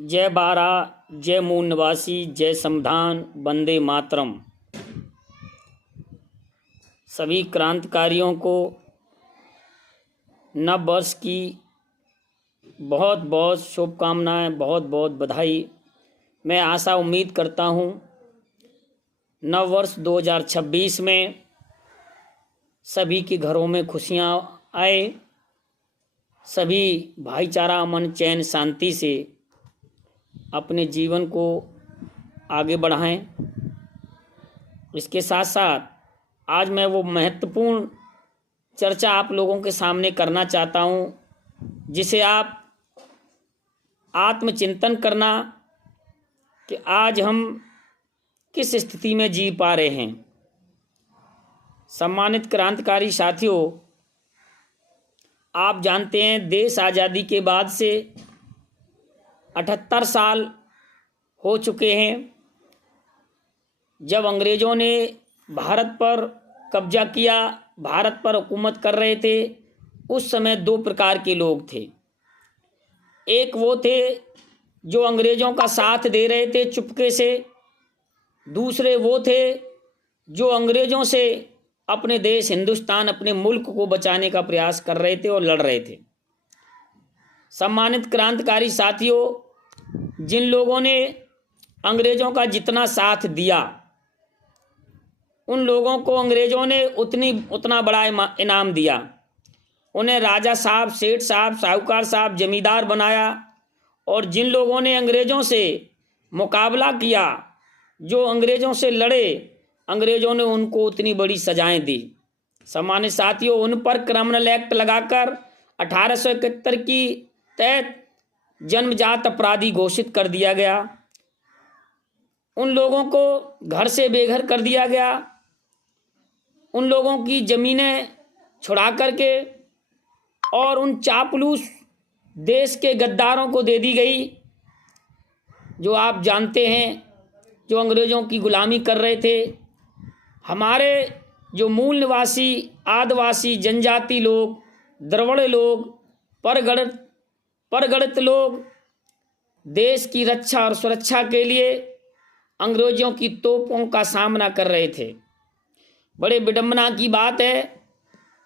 जय बारा, जय मूल निवासी, जय संविधान, वंदे मातरम। सभी क्रांतिकारियों को नव वर्ष की बहुत बहुत शुभकामनाएं, बहुत बहुत बधाई। मैं आशा उम्मीद करता हूं नव वर्ष 2026 में सभी के घरों में खुशियां आए, सभी भाईचारा, अमन, चैन, शांति से अपने जीवन को आगे बढ़ाएं। इसके साथ साथ आज मैं वो महत्वपूर्ण चर्चा आप लोगों के सामने करना चाहता हूं, जिसे आप आत्मचिंतन करना कि आज हम किस स्थिति में जी पा रहे हैं। सम्मानित क्रांतिकारी साथियों, आप जानते हैं देश आज़ादी के बाद से 78 साल हो चुके हैं। जब अंग्रेज़ों ने भारत पर कब्जा किया, भारत पर हुकूमत कर रहे थे, उस समय दो प्रकार के लोग थे। एक वो थे जो अंग्रेज़ों का साथ दे रहे थे चुपके से, दूसरे वो थे जो अंग्रेज़ों से अपने देश हिंदुस्तान, अपने मुल्क को बचाने का प्रयास कर रहे थे और लड़ रहे थे। सम्मानित क्रांतिकारी साथियों, जिन लोगों ने अंग्रेज़ों का जितना साथ दिया, उन लोगों को अंग्रेज़ों ने उतना बड़ा इनाम दिया। उन्हें राजा साहब, सेठ साहब, साहूकार साहब, जमींदार बनाया। और जिन लोगों ने अंग्रेज़ों से मुकाबला किया, जो अंग्रेज़ों से लड़े, अंग्रेज़ों ने उनको उतनी बड़ी सजाएं दी। सम्मानित साथियों, उन पर क्रिमिनल एक्ट लगाकर 1871 की तहत जन्मजात अपराधी घोषित कर दिया गया। उन लोगों को घर से बेघर कर दिया गया। उन लोगों की ज़मीनें छुड़ा करके और उन चापलूस देश के गद्दारों को दे दी गई, जो आप जानते हैं, जो अंग्रेज़ों की गुलामी कर रहे थे। हमारे जो मूल निवासी, आदिवासी, जनजाति लोग, द्रविड़ लोग, परगणित लोग देश की रक्षा और सुरक्षा के लिए अंग्रेज़ों की तोपों का सामना कर रहे थे। बड़े विडंबना की बात है,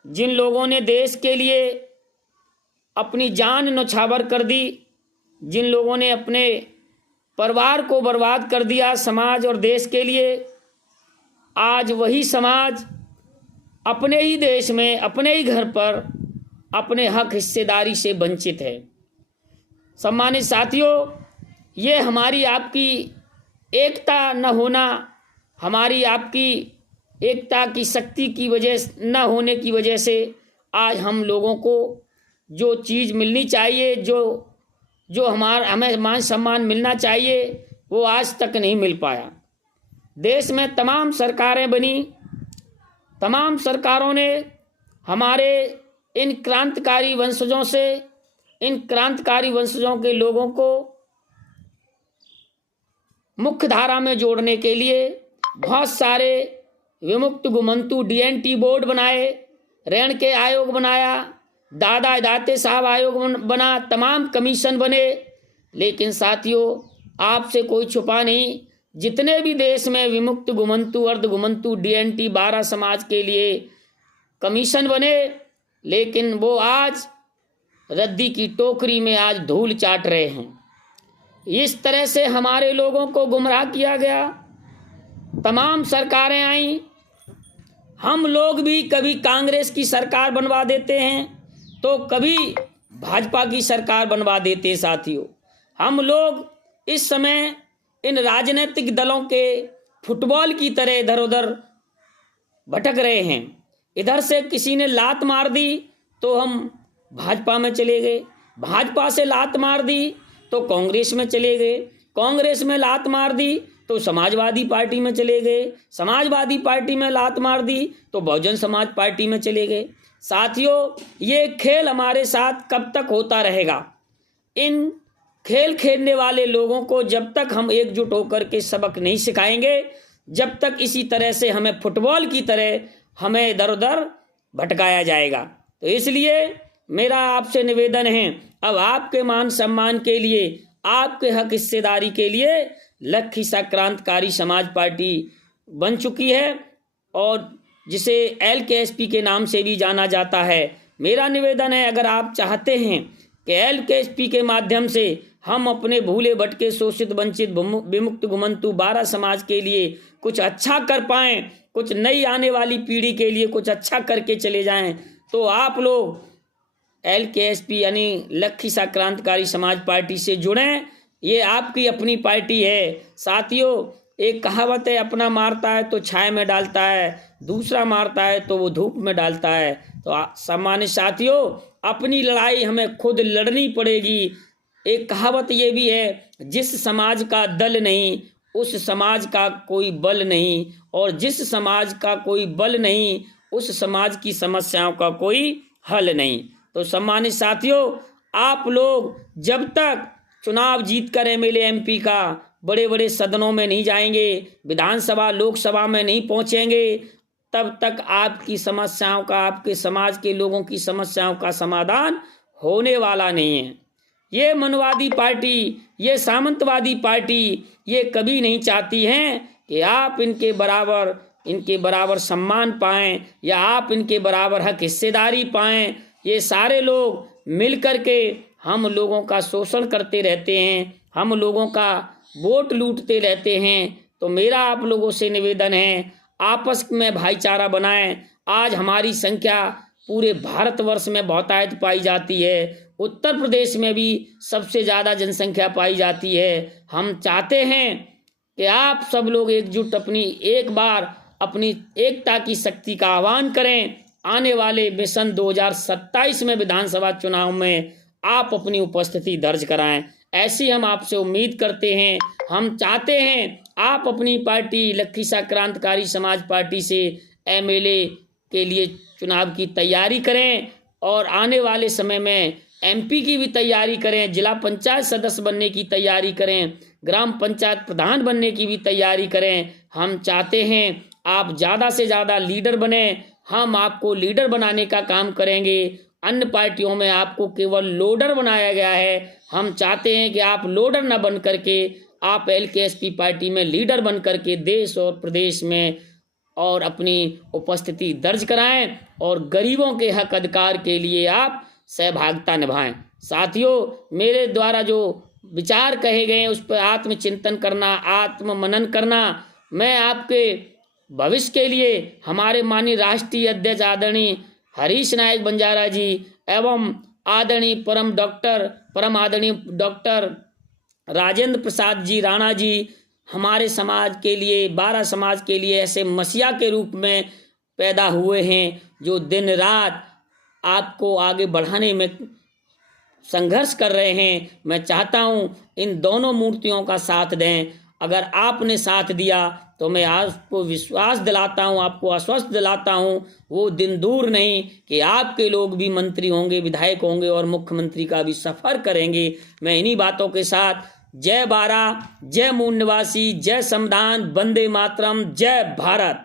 जिन लोगों ने देश के लिए अपनी जान न्यौछावर कर दी, जिन लोगों ने अपने परिवार को बर्बाद कर दिया समाज और देश के लिए, आज वही समाज अपने ही देश में, अपने ही घर पर अपने हक हिस्सेदारी से वंचित है। सम्मानित साथियों, ये हमारी आपकी एकता न होना, हमारी आपकी एकता की शक्ति की वजह न होने की वजह से आज हम लोगों को जो चीज़ मिलनी चाहिए, जो हमें मान सम्मान मिलना चाहिए, वो आज तक नहीं मिल पाया। देश में तमाम सरकारें बनी, तमाम सरकारों ने हमारे इन क्रांतिकारी वंशजों से, इन क्रांतिकारी वंशजों के लोगों को मुख्य धारा में जोड़ने के लिए बहुत सारे विमुक्त घुमंतु DNT बोर्ड बनाए, ऋण के आयोग बनाया, दादा दाते साहब आयोग बना, तमाम कमीशन बने। लेकिन साथियों, आपसे कोई छुपा नहीं, जितने भी देश में विमुक्त घुमंतु, अर्ध घुमंतु, DNT 12 समाज के लिए कमीशन बने, लेकिन वो आज रद्दी की टोकरी में आज धूल चाट रहे हैं। इस तरह से हमारे लोगों को गुमराह किया गया। तमाम सरकारें आईं, हम लोग भी कभी कांग्रेस की सरकार बनवा देते हैं तो कभी भाजपा की सरकार बनवा देते हैं। साथियों, हम लोग इस समय इन राजनीतिक दलों के फुटबॉल की तरह इधर उधर भटक रहे हैं। इधर से किसी ने लात मार दी तो हम भाजपा में चले गए, भाजपा से लात मार दी तो कांग्रेस में चले गए, कांग्रेस में लात मार दी तो समाजवादी पार्टी में चले गए, समाजवादी पार्टी में लात मार दी तो बहुजन समाज पार्टी में चले गए। साथियों, ये खेल हमारे साथ कब तक होता रहेगा? इन खेल खेलने वाले लोगों को जब तक हम एकजुट होकर के सबक नहीं सिखाएंगे, जब तक इसी तरह से हमें फुटबॉल की तरह हमें इधर उधर भटकाया जाएगा। तो इसलिए मेरा आपसे निवेदन है, अब आपके मान सम्मान के लिए आपके हक हिस्सेदारी के लिए लखीसराय क्रांतिकारी समाज पार्टी बन चुकी है और जिसे LKSP के नाम से भी जाना जाता है। मेरा निवेदन है, अगर आप चाहते हैं कि LKSP के माध्यम से हम अपने भूले भटके शोषित वंचित विमुक्त घुमंतु 12 समाज के लिए कुछ अच्छा कर पाएं, कुछ नई आने वाली पीढ़ी के लिए कुछ अच्छा करके चले जाएं, तो आप लोग LKSP यानी लखीसराय क्रांतिकारी समाज पार्टी से जुड़ें। ये आपकी अपनी पार्टी है। साथियों, एक कहावत है, अपना मारता है तो छाया में डालता है, दूसरा मारता है तो वो धूप में डालता है। तो सम्मानित साथियों, अपनी लड़ाई हमें खुद लड़नी पड़ेगी। एक कहावत ये भी है, जिस समाज का दल नहीं उस समाज का कोई बल नहीं, और जिस समाज का कोई बल नहीं उस समाज की समस्याओं का कोई हल नहीं। तो सम्मानित साथियों, आप लोग जब तक चुनाव जीतकर MLA MP का बड़े बड़े सदनों में नहीं जाएंगे, विधानसभा लोकसभा में नहीं पहुंचेंगे, तब तक आपकी समस्याओं का, आपके समाज के लोगों की समस्याओं का समाधान होने वाला नहीं है। ये मनवादी पार्टी, ये सामंतवादी पार्टी ये कभी नहीं चाहती हैं कि आप इनके बराबर सम्मान पाएं या आप इनके बराबर हक हिस्सेदारी पाएं। ये सारे लोग मिल कर के हम लोगों का शोषण करते रहते हैं, हम लोगों का वोट लूटते रहते हैं। तो मेरा आप लोगों से निवेदन है, आपस में भाईचारा बनाएं। आज हमारी संख्या पूरे भारतवर्ष में बहुतायत पाई जाती है, उत्तर प्रदेश में भी सबसे ज़्यादा जनसंख्या पाई जाती है। हम चाहते हैं कि आप सब लोग एकजुट एक बार अपनी एकता की शक्ति का आह्वान करें। आने वाले मिशन 2027 में विधानसभा चुनाव में आप अपनी उपस्थिति दर्ज कराएं, ऐसी हम आपसे उम्मीद करते हैं। हम चाहते हैं आप अपनी पार्टी लखीसराय क्रांतिकारी समाज पार्टी से MLA के लिए चुनाव की तैयारी करें और आने वाले समय में MP की भी तैयारी करें, जिला पंचायत सदस्य बनने की तैयारी करें, ग्राम पंचायत प्रधान बनने की भी तैयारी करें। हम चाहते हैं आप ज़्यादा से ज़्यादा लीडर बने, हम आपको लीडर बनाने का काम करेंगे। अन्य पार्टियों में आपको केवल लोडर बनाया गया है, हम चाहते हैं कि आप लोडर न बन करके आप LKSP पार्टी में लीडर बन करके देश और प्रदेश में और अपनी उपस्थिति दर्ज कराएं और गरीबों के हक अधिकार के लिए आप सहभागिता निभाएं। साथियों, मेरे द्वारा जो विचार कहे गए उस पर आत्मचिंतन करना, आत्ममनन करना। मैं आपके भविष्य के लिए हमारे माननीय राष्ट्रीय अध्यक्ष आदरणीय हरीश नायक बंजारा जी एवं आदरणीय परम आदरणीय डॉक्टर राजेंद्र प्रसाद जी राणा जी हमारे समाज के लिए, 12 समाज के लिए ऐसे मसीहा के रूप में पैदा हुए हैं जो दिन रात आपको आगे बढ़ाने में संघर्ष कर रहे हैं। मैं चाहता हूं इन दोनों मूर्तियों का साथ दें। अगर आपने साथ दिया तो मैं आपको विश्वास दिलाता हूं, आपको आश्वस्त दिलाता हूं, वो दिन दूर नहीं कि आपके लोग भी मंत्री होंगे, विधायक होंगे और मुख्यमंत्री का भी सफर करेंगे। मैं इन्हीं बातों के साथ जय 12, जय मूल निवासी, जय संविधान, वंदे मातरम, जय भारत।